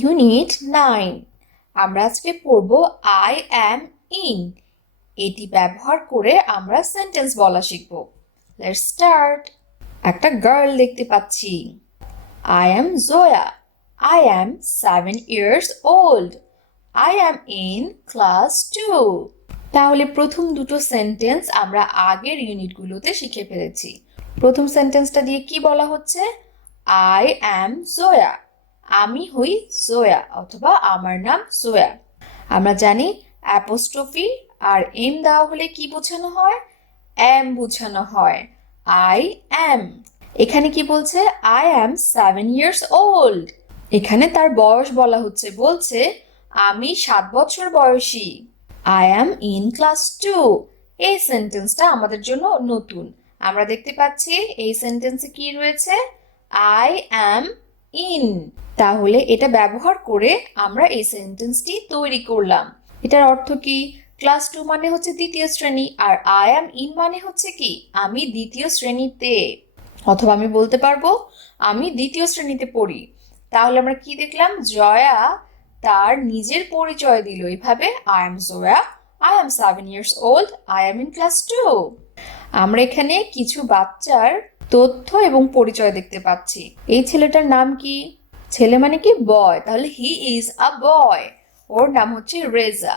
Unit-9 আমরা আজকে পড়ব I am in। এটি ব্যবহার করে আমরা সেন্টেন্স বলা শিখব। Let's start। একটা গার্ল দেখতে পাচ্ছি। I am Zoya। I am 7 years old। I am in class 2। তাহলে প্রথম দুটো সেন্টেন্স আমরা আগের ইউনিটগুলোতে শিখে ফেলেছি। প্রথম সেন্টেন্সটা দিয়ে কি বলা হচ্ছে? I am Zoya। আমি হই জোয়া অথবা আমার নাম জোয়া। আমরা জানি অ্যাপোস্ট্রফি আর এম দেওয়া হলে কি বোঝানো হয়? এম বোঝানো হয়। I am. এখানে কি বলছে? I am 7 years old। এখানে তার বয়স বলা হচ্ছে, বলছে আমি 7 বছর বয়সী। I am in class 2। এই সেন্টেন্সটা আমাদের জন্য নতুন। আমরা দেখতে পাচ্ছি এই সেন্টেন্সে কি রয়েছে? I am in. তাহলে এটা ব্যবহার করে আমরা এই সেন্টেন্সটি তৈরি করলাম। এটার অর্থ কি? ক্লাস 2 মানে হচ্ছে দ্বিতীয় শ্রেণী, আর আই অ্যাম ইন মানে হচ্ছে কি? আমি দ্বিতীয় শ্রেণীতে, অথবা আমি বলতে পারবো আমি দ্বিতীয় শ্রেণীতে পড়ি। তাহলে আমরা কি দেখলাম? জয়া তার নিজের পরিচয় দিল এভাবে, I am Jaya, I am 7 years old, I am in class 2। আমরা এখানে কিছু বাচ্চার তথ্য এবং পরিচয় দেখতে পাচ্ছি। এই ছেলেটার নাম কি? ছেলে মানে কি? বয়। তাহলে হি ইজ আ বয়। ওর নাম হচ্ছে রেজা।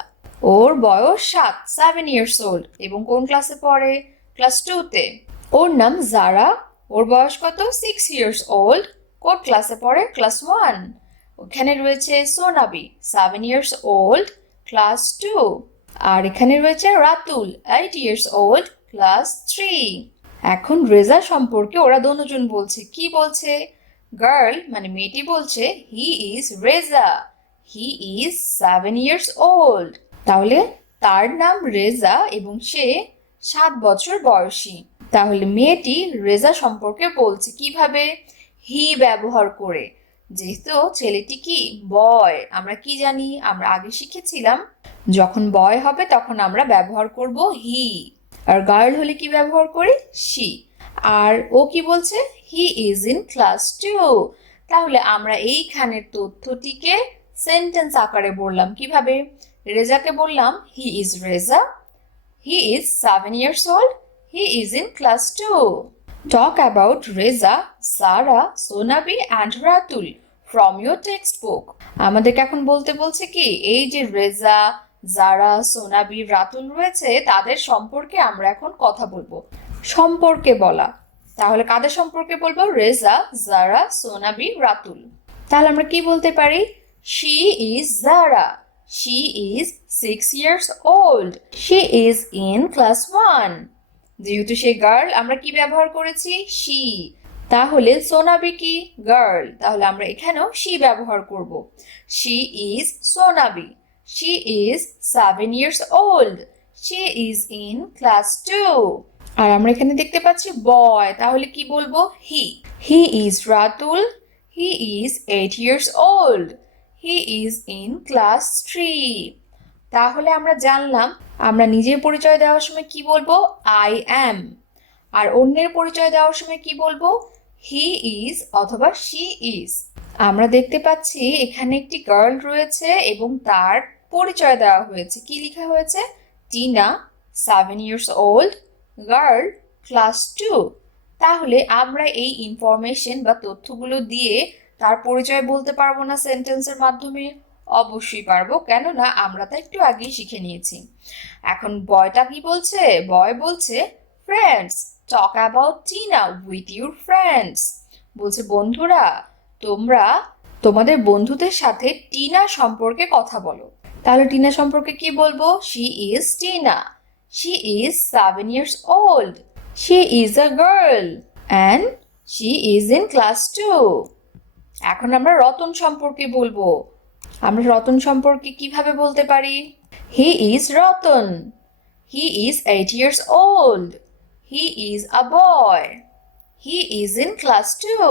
ওর বয়স 7 years old এবং কোন ক্লাসে পড়ে? ক্লাস 2 তে। ওর নাম জারা। ওর বয়স কত? 6 years old। কোন ক্লাসে পড়ে? ক্লাস 1। ওখানে রয়েছে সোনাবি, 7 years old, ক্লাস 2। আর এখানে রয়েছে রাতুল, 8 years old, ক্লাস 3। এখন রেজা সম্পর্কে ওরা দুজন বলছে। কি বলছে? গার্ল মানে মেয়েটি বলছে he is Reza, he is 7 years old। তাহলে তার নাম রেজা এবং সে 7 বছর বয়সী। তাহলে মেয়েটি রেজা সম্পর্কে বলছে কিভাবে? হি ব্যবহার করে। যেহেতু ছেলেটি কি? বয়। আমরা কি জানি? আমরা আগে শিখেছিলাম যখন বয় হবে তখন আমরা ব্যবহার করব হি, আর গার্ল হলে কি ব্যবহার করি? শি। আর ও কি বলছে? হি ইজ ইন ক্লাস 2। তাহলে আমরা এইখানের তথ্যটিকে সেন্টেন্স আকারে বললাম কিভাবে? রেজাকে বললাম he is Reza, he is 7 years old, he is in class 2। Talk about Reza, Sara, Sonabi and Ratul from your textbook. আমাদেরকে এখন বলতে বলছে কি? এই যে রেজা, জারা, সোনাবি, রাতুল রয়েছে তাদের সম্পর্কে আমরা এখন কথা বলবো। সম্পর্কে বলা। তাহলে কাদের সম্পর্কে বলবো? রেজা, জারা, সোনাবি, রাতুল। তাহলে আমরা কি বলতে পারি? She is Zara. She is 6 years old. She is in class 1. যেহেতু সে গার্ল আমরা কি ব্যবহার করেছি? শি। তাহলে সোনাবি কি? গার্ল। তাহলে আমরা এখানেও শি ব্যবহার করব। She is Sonabi. She is 7 years old. She is in class 2। আর আমরা এখানে দেখতে পাচ্ছি বয়। তাহলে কি বলবো? He. He is Ratul. He is 8 years old. He is in class 3। তাহলে আমরা জানলাম আমরা নিজের পরিচয় দেওয়ার সময় কি বলবো? I am. আর অন্যের পরিচয় দেওয়ার সময় কি বলবো? হি ইজ অথবা শি ইজ। আমরা দেখতে পাচ্ছি এখানে একটি গার্ল রয়েছে এবং তার পরিচয় দেওয়া হয়েছে। কি লেখা হয়েছে? Tina, 7 years old, girl, class 2। তাহলে আমরা এই ইনফরমেশন বা তথ্যগুলো দিয়ে তার পরিচয় বলতে পারবো না সেন্টেন্সের মাধ্যমে? অবশ্যই পারবো, কেননা আমরা তা একটু আগেই শিখে নিয়েছি। এখন বয়টা কি বলছে? বয় বলছে friends, talk about Tina with your friends. বলছে বন্ধুরা তোমরা তোমাদের বন্ধুদের সাথে টিনা সম্পর্কে কথা বলো। তাহলে টিনা সম্পর্কে কি বলবো? She is Tina. She is 7 years old. She is a girl and she is in class 2। এখন আমরা রতন সম্পর্কে বলবো। আমরা রতন সম্পর্কে কিভাবে বলতে পারি? He is Ratan. He is 8 years old. He is a boy. He is in class 2।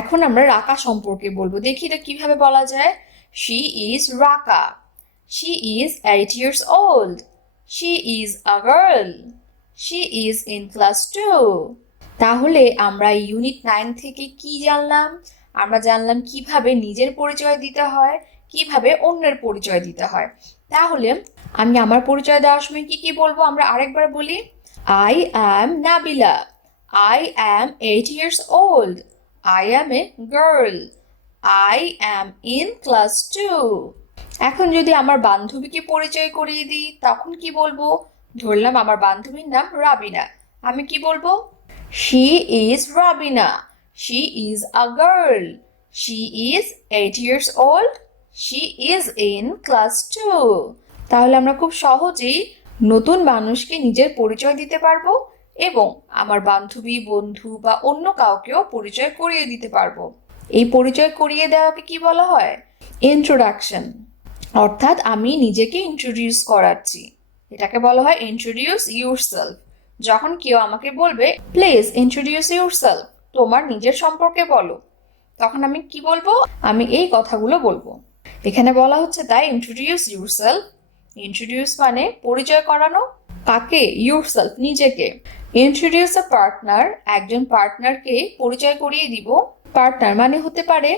এখন আমরা রাকা সম্পর্কে বলবো। দেখি এটা কিভাবে বলা যায়? শি ইজ রাকা। She is 8 years old. She is a girl. She is in class 2। তাহলে আমরা ইউনিট 9 থেকে কি জানলাম? আমরা জানলাম কিভাবে নিজের পরিচয় দিতে হয়, কিভাবে অন্যের পরিচয় দিতে হয়। তাহলে আমি আমার পরিচয় দেওয়ার সময় কি কি বলবো আমরা আরেকবার বলি। I am Nabila. I am 8 years old. I am a girl. I am in class 2. এখন যদি আমার বান্ধবীকে পরিচয় করিয়ে দিই তখন কি বলবো? ধরলাম আমার বান্ধবীর নাম রাবিনা, আমি কি বলবো? She is Rabina. She is a girl. She is 8 years old. She is in class 2. তাহলে আমরা খুব সহজেই নতুন মানুষকে নিজের পরিচয় দিতে পারবো এবং আমার বান্ধবী, বন্ধু বা অন্য কাউকেও পরিচয় করিয়ে দিতে পারবো। এই পরিচয় করিয়ে দেওয়াকে কি বলা হয়? ইন্ট্রোডাকশন। অর্থাৎ আমি নিজেকে ইন্ট্রোডিউস করাচ্ছি, এটাকে বলা হয় ইন্ট্রোডিউস ইউরসেলফ। যখন কেউ আমাকে বলবে প্লিজ ইন্ট্রোডিউস ইউরসেলফ, তোমার নিজের সম্পর্কে বলো, তখন আমি কি বলবো? আমি এই কথাগুলো বলবো। এখানে বলা হচ্ছে তাই ইন্ট্রোডিউস ইউরসেলফ। ইন্ট্রোডিউস মানে পরিচয় করানো। কাকে? ইউরসেলফ, নিজেকে। ইন্ট্রোডিউস আ পার্টনার, একজন পার্টনারকে পরিচয় করিয়ে দিব। পার্টনার মানে হতে পারে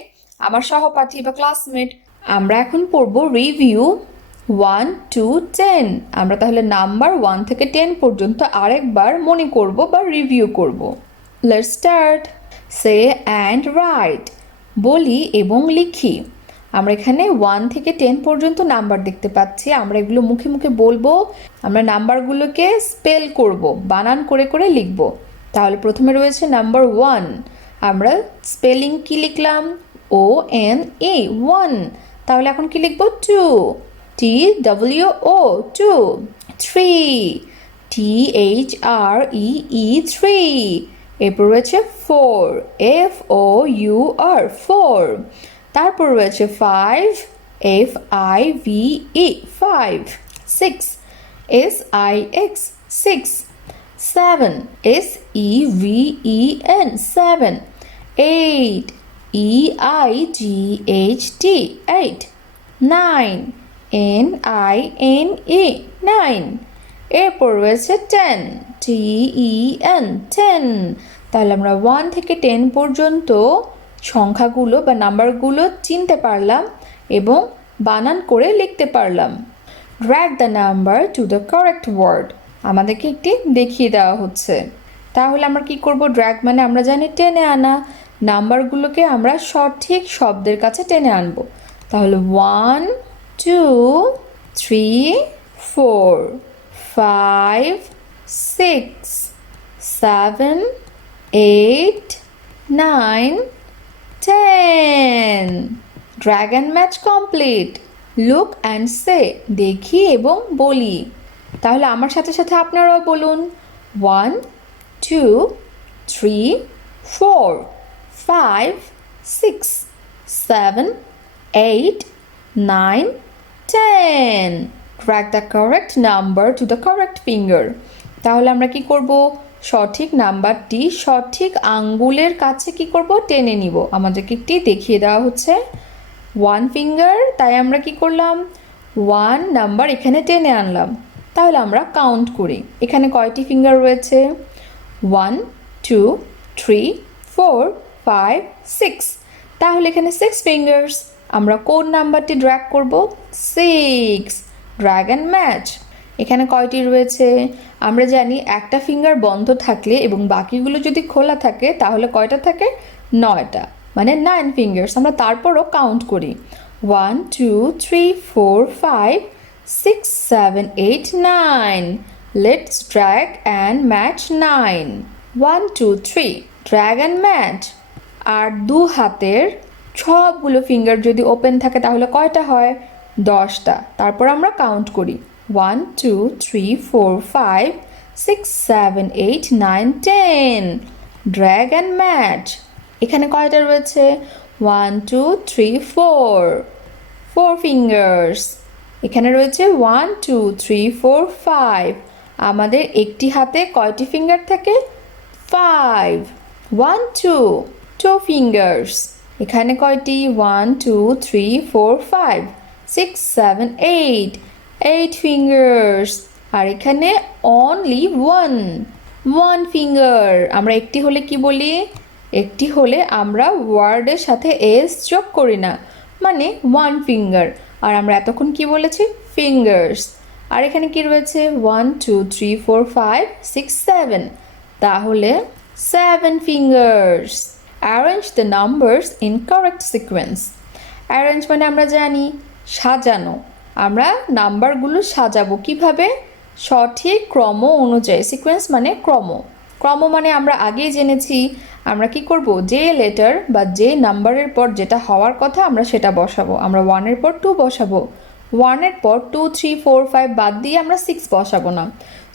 আমার সহপাঠী বা ক্লাসমেট। আমরা এখন পড়বো রিভিউ 1 to 10। আমরা তাহলে নাম্বার 1 থেকে 10 পর্যন্ত আরেকবার মনে করব বা রিভিউ করব। Let's start. Say and right, বলি এবং লিখি। আমরা এখানে 1 থেকে 10 পর্যন্ত নাম্বার দেখতে পাচ্ছি, আমরা এগুলো মুখে মুখে বলবো। আমরা নাম্বারগুলোকে স্পেল করব, বানান করে করে লিখব। তাহলে প্রথমে রয়েছে নাম্বার 1। আমরা স্পেলিং কি লিখলাম? ONE, 1। তাহলে এখন কি লিখব? 2, TWO, 2। 3, THREE, 3। এরপর রয়েছে 4, FOUR, 4। তারপর রয়েছে 5, FIVE, 5। 6, SIX, 6। 7, SEVEN, 7। 8, EIGHT, 8। 9, NINE, 9। এরপর রয়েছে 10, TEN, 10। তাহলে আমরা 1 থেকে 10 পর্যন্ত সংখ্যাগুলো বা নাম্বারগুলো চিনতে পারলাম এবং বানান করে লিখতে পারলাম। Drag the number to the correct word, আমাদেরকে একটি দেখিয়ে দেওয়া হচ্ছে। তাহলে আমরা কি করব? ড্র্যাগ মানে আমরা জানি টেনে আনা, নাম্বারগুলোকে আমরা সঠিক শব্দের কাছে টেনে আনবো। তাহলে 1, 2, 3, 4, 5, 6, 7, 8, 9, 10। Drag and match complete. Look and say, দেখি এবং বলি। তাহলে আমার সাথে সাথে আপনারাও বলুন। 1, 2, 3, 4, 5, 6, 7, 8, 9, 10। Drag the correct number to the correct finger. তাহলে আমরা কি করব? সঠিক নাম্বারটি সঠিক আঙ্গুলের কাছে কি করব? টেনে নিব। আমাদেরকে একটি দেখিয়ে দেওয়া হচ্ছে 1 ফিঙ্গার, তাই আমরা কি করলাম? 1 নাম্বার এখানে টেনে আনলাম। তাহলে আমরা কাউন্ট করি, এখানে কয়টি ফিঙ্গার রয়েছে? 1, 2, 3, 4, 5, 6। তাহলে এখানে 6 ফিঙ্গার্স। আমরা কোন নাম্বারটি ড্র্যাগ করব? 6। Drag and match. এখানে কয়টি রয়েছে? আমরা জানি একটা ফিঙ্গার বন্ধ থাকলে এবং বাকিগুলো যদি খোলা থাকে তাহলে কয়টা থাকে? 9টা, মানে 9 ফিঙ্গার্স। আমরা তারপরও কাউন্ট করি। 1, 2, 3, 4, 5, 6, 7, 8, 9। Let's drag and match 9. 1, 2, 3. Drag and match. আর দু হাতের সবগুলো ফিঙ্গার যদি ওপেন থাকে তাহলে কয়টা হয়? 10টা। তারপর আমরা কাউন্ট করি। 1, 2, 3, 4, 5, 6, 7, 8, 9, 10. Drag and match. এখানে কয়টা রয়েছে? 1, 2, 3, 4. 4 fingers. এখানে রয়েছে 1, 2, 3, 4, 5. আমাদের একটি হাতে কয়টি ফিঙ্গার থাকে? 5. 1, 2. 2 fingers. এখানে কয়টি? 1, 2, 3, 4, 5, 6, 7, 8. 8 fingers. আর এখানে only 1 finger. আমরা একটি হলে কি বলি? একটি হলে আমরা ওয়ার্ডের সাথে এস যোগ করি না, মানে ওয়ান ফিঙ্গার। আর আমরা এতক্ষণ কি বলেছি? ফিঙ্গার্স। আর এখানে কি রয়েছে? 1 2 3 4 5 6 7, তাহলে 7 fingers. Arrange the numbers in correct sequence. Arrange মানে আমরা জানি সাজানো। আমরা নাম্বারগুলো সাজাবো কিভাবে? সঠিক ক্রম অনুযায়ী। সিকোয়েন্স মানে ক্রম। ক্রম মানে আমরা আগেই জেনেছি আমরা কি করব? যে লেটার বা যে নাম্বারের পর যেটা হওয়ার কথা আমরা সেটা বসাবো। আমরা 1 এর পর 2 বসাবো, 1 এর পর 2 3 4 5 বাদ দিয়ে আমরা 6 বসাবো না।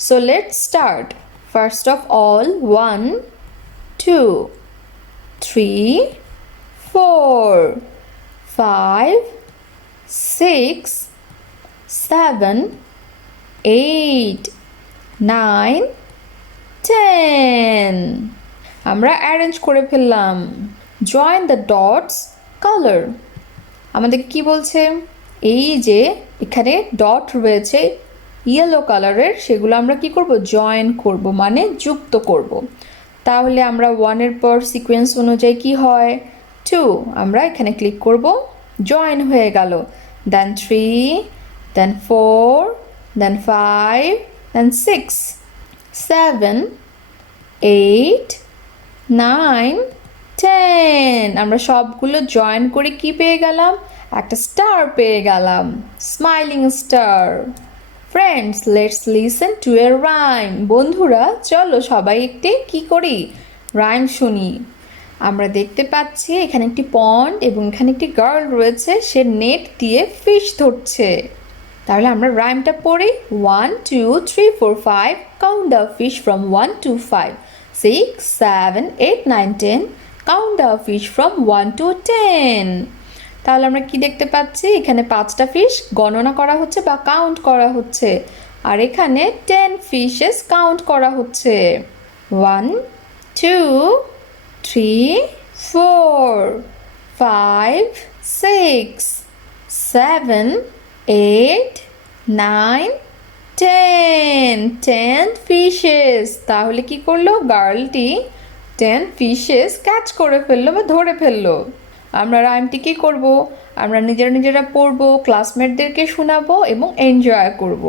So let's start. First of all 1 2 3 4 5 6 7 8 9 10। আমরা অ্যারেঞ্জ করে ফেললাম। Join the dots colour. আমাদের কি বলছে? এই যে এখানে ডট রয়েছে ইয়েলো কালারের, সেগুলো আমরা কি করব? জয়েন করব, মানে যুক্ত করব। তাহলে আমরা 1 এর পর সিকোয়েন্স অনুযায়ী কি হয়? 2, আমরা এখানে ক্লিক করব, জয়েন হয়ে গেল। দেন 3, দেন 4, দেন 5, দেন 6 7 8 9 10। আমরা সবগুলো জয়েন করে কি পেয়ে গেলাম? একটা স্টার পেয়ে গেলাম, smiling star. Friends, let's listen to a rhyme. বন্ধুরা চলো সবাই একটি কি করি? রাইম শুনি। আমরা দেখতে পাচ্ছি এখানে একটি পন্ড এবং এখানে একটি গার্ল রয়েছে, সে নেট দিয়ে ফিশ ধরছে। তাহলে আমরা রাইমটা পড়ি। 1 2 3 4 5 count the fish from 1 to 5 6 7 8 9 10 count the fish from 1 to 10। তাহলে আমরা কি দেখতে পাচ্ছি? এখানে 5টা ফিশ গণনা করা হচ্ছে বা কাউন্ট করা হচ্ছে, আর এখানে 10 ফিশেস কাউন্ট করা হচ্ছে। 1 2 3 4 5 6 7 8 9 10 10 ফিশেস। তাহলে কি করলো? গার্লটি 10 ফিশেস ক্যাচ করে ফেললো বা ধরে ফেললো। আমরা রাইমটি কি করব? আমরা নিজেরা পড়বো, ক্লাসমেটদেরকে শোনাবো এবং এনজয় করব।